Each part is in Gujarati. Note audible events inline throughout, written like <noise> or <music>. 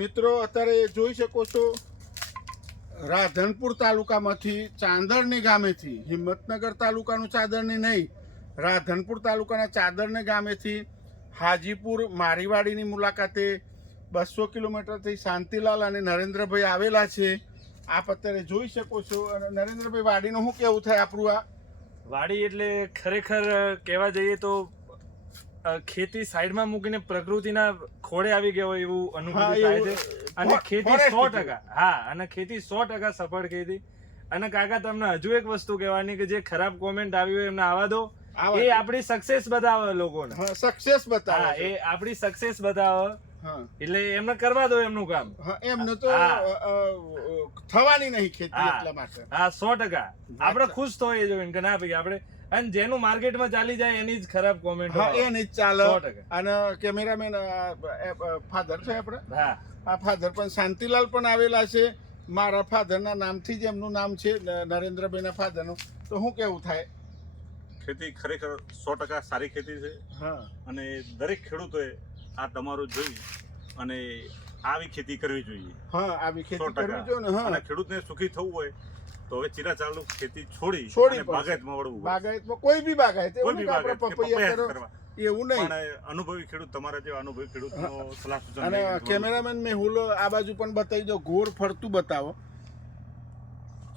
મિત્રો, અત્યારે જોઈ શકો છો, રાધનપુર તાલુકામાંથી ચાંદરની ગામેથી, હિંમતનગર તાલુકાનું ચાદરની નહીં, રાધનપુર તાલુકાના ચાદરને ગામેથી હાજીપુર મારીવાડીની મુલાકાતે બસો કિલોમીટરથી શાંતિલાલ અને નરેન્દ્રભાઈ આવેલા છે. આપ અત્યારે જોઈ શકો છો અને નરેન્દ્રભાઈ, વાડીનું શું કેવું થાય આપણું આ? વાડી એટલે ખરેખર કહેવા જઈએ તો ખેતી સાઈડમાં મૂકીને પ્રકૃતિના ખોળે આવી ગયો એવું અનુભૂતિ થાય છે. અને ખેતી સો ટકા. હા અને ખેતી સો ટકા સફળ ખેતી અને કાકા તમને હજુ એક વસ્તુ કહેવાની કે જે ખરાબ કોમેન્ટ આવી હોય એમને આવા દો. એ આપણી સક્સેસ બતાવે લોકોને. સક્સેસ બતાવે એ આપણી સક્સેસ બતાવે. એટલે એમને કરવા દો એમનું કામ. એમને તો થવાની નહીં ખેતી હા. એટલા માટે. હા સો ટકા. આપણે ખુશ થઈએ જોઈએ કે ના ભાઈ આપણે અને જેનું માર્કેટમાં ચાલી જાય એની જ ખરાબ કોમેન્ટ હા એની જ ચાલે. અને કેમેરામેન ફાધર છે આપણે? હા. આ ફાધર પણ શાંતિલાલ પણ આવેલા છે. મારા ફાધરના નામથી જ એમનું નામ છે નરેન્દ્રભાઈના ફાધરનું. તો શું કેવું થાય? ખેતી ખરેખર સો ટકા સારી ખેતી છે. હા. અને દરેક ખેડૂતોએ આ તમારું જોઈ અને આવી ખેતી કરવી જોઈએ. હા આવી ખેતી કરવી જોઈએ ને હા. ખેડૂતને સુખી થવું હોય તો હવે ચીરા ચાલુ ખેતી છોડી છોડી બાગાયતમાં વળવું બાગાયતમાં કોઈ બી બાગાયત કોઈ બી બાગાયત પપૈયા પપૈયા કરવા. એવું નહીં. અનુભવી ખેડૂત તમારા જેવા અનુભવી ખેડૂતનો સલાહ સૂચન અને કેમેરામેન મેહુલ આ બાજુ પણ બતાવી દો ઘોર ફરતું બતાવો.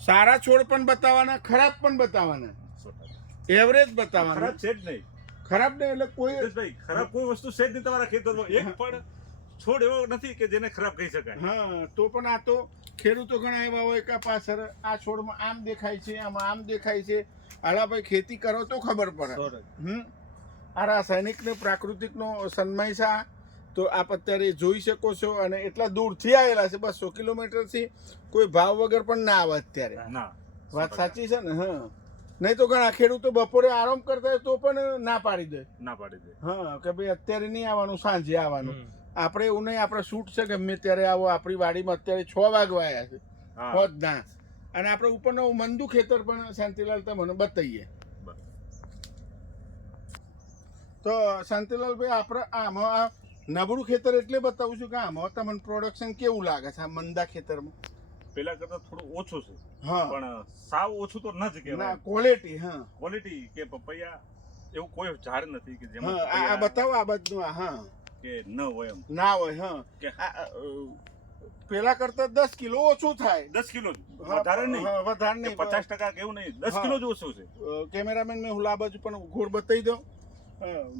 સારા છોડ પણ બતાવવાના ખરાબ પણ બતાવવાના. એવરેજ બતાવવાના. ખરાબ છે જ નહીં. ખરાબ નહીં એટલે કોઈ ખરાબ કોઈ વસ્તુ છે જ નહીં તમારા ખેતરમાં. એક પણ છોડ એવો નથી કે જેને ખરાબ કહી શકાય. હા તો પણ આ તો ખેડૂતો ઘણા એવા હોય કે પાછળ આ છોડમાં આમ દેખાય છે આમાં આમ દેખાય છે. આલા ભાઈ ખેતી કરો તો ખબર પડે. હમ? આ રાસાયણિકને પ્રાકૃતિકનો સન્મય તો આપ અત્યારે જોઈ શકો છો અને એટલા દૂરથી આવેલા છે બસો કિલોમીટરથી કોઈ ભાવ વગર પણ ના આવે અત્યારે. ના વાત સાચી છે ને? હા. નહીં તો ઘણા ખેડૂતો બપોરે આરામ કરતા હોય તો પણ ના પાડી દે. ના પાડી દે. હા કે ભાઈ અત્યારે નહીં આવવાનું સાંજે આવવાનું. આપણે એવું નહીં આપણે શૂટ છે ગમે ત્યારે આવો આપણી વાડીમાં અત્યારે છ વાગવા આવ્યા છે. છ જ ના. અને આપણે ઉપરનો મંદુ ખેતર પણ શાંતિલાલ તમને બતાવીએ. તો શાંતિલાલભાઈ આપણે આમાં આ નબળું ખેતર એટલે બતાવું છું કે આમાં તમને પ્રોડક્શન કેવું લાગે છે આ મંદા ખેતરમાં? પેલા કરતા થોડું ઓછું છે. હા. પણ સાવ ઓછું તો ન જ ના કહેવાય ક્વોલિટી હા. ક્વોલિટી કે પપૈયા એવું કોઈ ઝાડ નથી કે જેમાં આ- બતાવો આ બધું આ, હા. કે ન હોય એમ. ના હોય હા. કે પેલા કરતા દસ કિલો ઓછું થાય. દસ કિલો. વધારે નહીં. વધારે નહીં પચાસ ટકા કેવું નહીં. દસ કિલો જ ઓછું છે. કેમેરામેન મેં હું બાજુ પણ ગોળ બતાવી દઉં.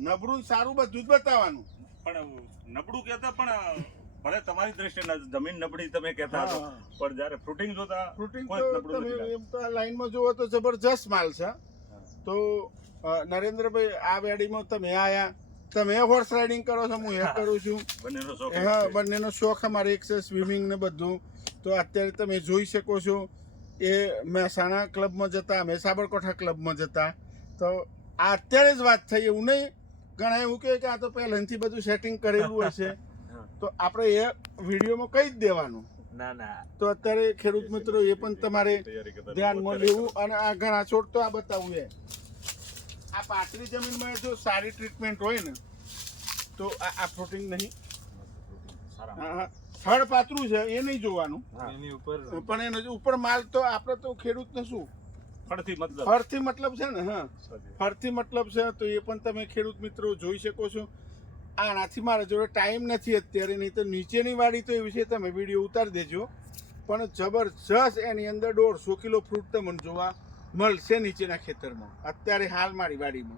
નબળું સારું બધું જ બતાવવાનું. પણ નબળું કહેતા પણ ભલે તમારી દ્રષ્ટિએ જમીન નબળી તમે કહેતા હતો પણ જ્યારે ફ્રૂટિંગ જોતા ફ્રૂટિંગ નબળું એમ તો લાઈનમાં જોવો તો જબરજસ્ત માલ છે. તો નરેન્દ્રભાઈ આ વેડીમાં તમે આયા તમે હોર્સ રાઇડિંગ કરો છો હું એ કરું છું. હા બંનેનો શોખ અમારે એક છે સ્વિમિંગ ને બધું. તો અત્યારે તમે જોઈ શકો છો એ મહેસાણા ક્લબમાં જતા અમે સાબરકાંઠા ક્લબમાં જતા. તો આ અત્યારે જ વાત થઈ એવું નહીં. ઘણા એવું કહે કે આ તો પહેલાંથી બધું સેટિંગ કરેલું <laughs> હશે. તો આપણે એ વિડીયોમાં કહી જ દેવાનું. ના ના. તો અત્યારે ખેડૂત મિત્રો એ પણ તમારે ધ્યાનમાં લેવું અને આ ઘણા છોડ તો આ બતાવવું એ. આ પાતળી જમીનમાં જો સારી ટ્રીટમેન્ટ હોય ને તો આ આ ફ્રૂટિંગ નહીં. સારા હા, હા. થડ પાતળું છે એ નહીં જોવાનું. એની ઉપર પણ એનો ઉપર માલ તો આપણે તો ખેડૂતને શું? ફળથી મતલબ. ફળથી મતલબ છે ને હા. ફળથી મતલબ છે તો એ પણ તમે ખેડૂત મિત્રો જોઈ શકો છો. આનાથી મારા જોડે ટાઈમ નથી અત્યારે નહીં તો નીચેની વાડી તો એ વિશે તમે વીડિયો ઉતારી દેજો. પણ જબરજસ્ત એની અંદર દોઢસો કિલો ફ્રૂટ તમને જોવા મળશે નીચેના ખેતરમાં. અત્યારે હાલ મારી વાડીમાં.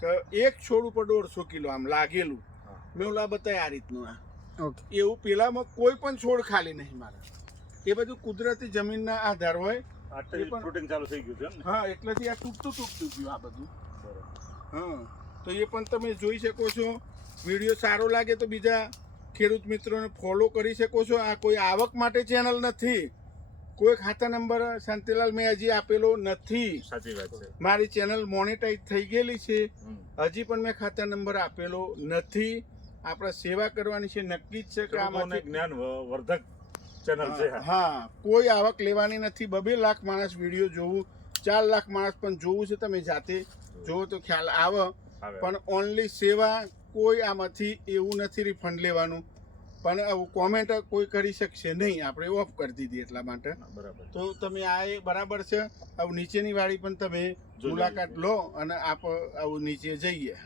તો એક છોડ ઉપર દોઢસો કિલો આમ લાગેલું. મેં ઓલા બતાવ્યા આ રીતનું આ. એવું પેલામાં કોઈ પણ છોડ ખાલી નહીં મારા. એ બધું કુદરતી જમીનના આધાર હોય. હા એટલેથી આ તૂટતું તૂટતું ગયું આ બધું. હા. તો એ પણ તમે જોઈ શકો છો. વીડિયો સારો લાગે તો બીજા ખેડૂત મિત્રોને ફોલો કરી શકો છો. આ કોઈ આવક માટે ચેનલ નથી. કોઈ ખાતા નંબર શાંતિલાલ મેં હજી આપેલો નથી. સાચી વાત છે. મારી ચેનલ મોનેટાઈઝ થઈ ગયેલી છે. હજી પણ મેં ખાતા નંબર આપેલો નથી. આપણે સેવા કરવાની છે નક્કી જ છે કે આમાંથી જ્ઞાન વર્ધક ચેનલ છે હા કોઈ આવક લેવાની નથી. બબે લાખ માણસ વીડિયો જોવું ચાર લાખ માણસ પણ જોવું છે તમે જાતે. જોવો તો ખ્યાલ આવે. પણ ઓનલી સેવા કોઈ આમાંથી એવું નથી રિફંડ લેવાનું. પણ આવું કોમેન્ટ કોઈ કરી શકશે નહીં. આપણે ઓફ કરી દીધી એટલા માટે. બરાબર. તો તમે આ એ બરાબર છે. આવું નીચેની વાળી પણ તમે મુલાકાત લો અને આપ આવું નીચે જઈએ.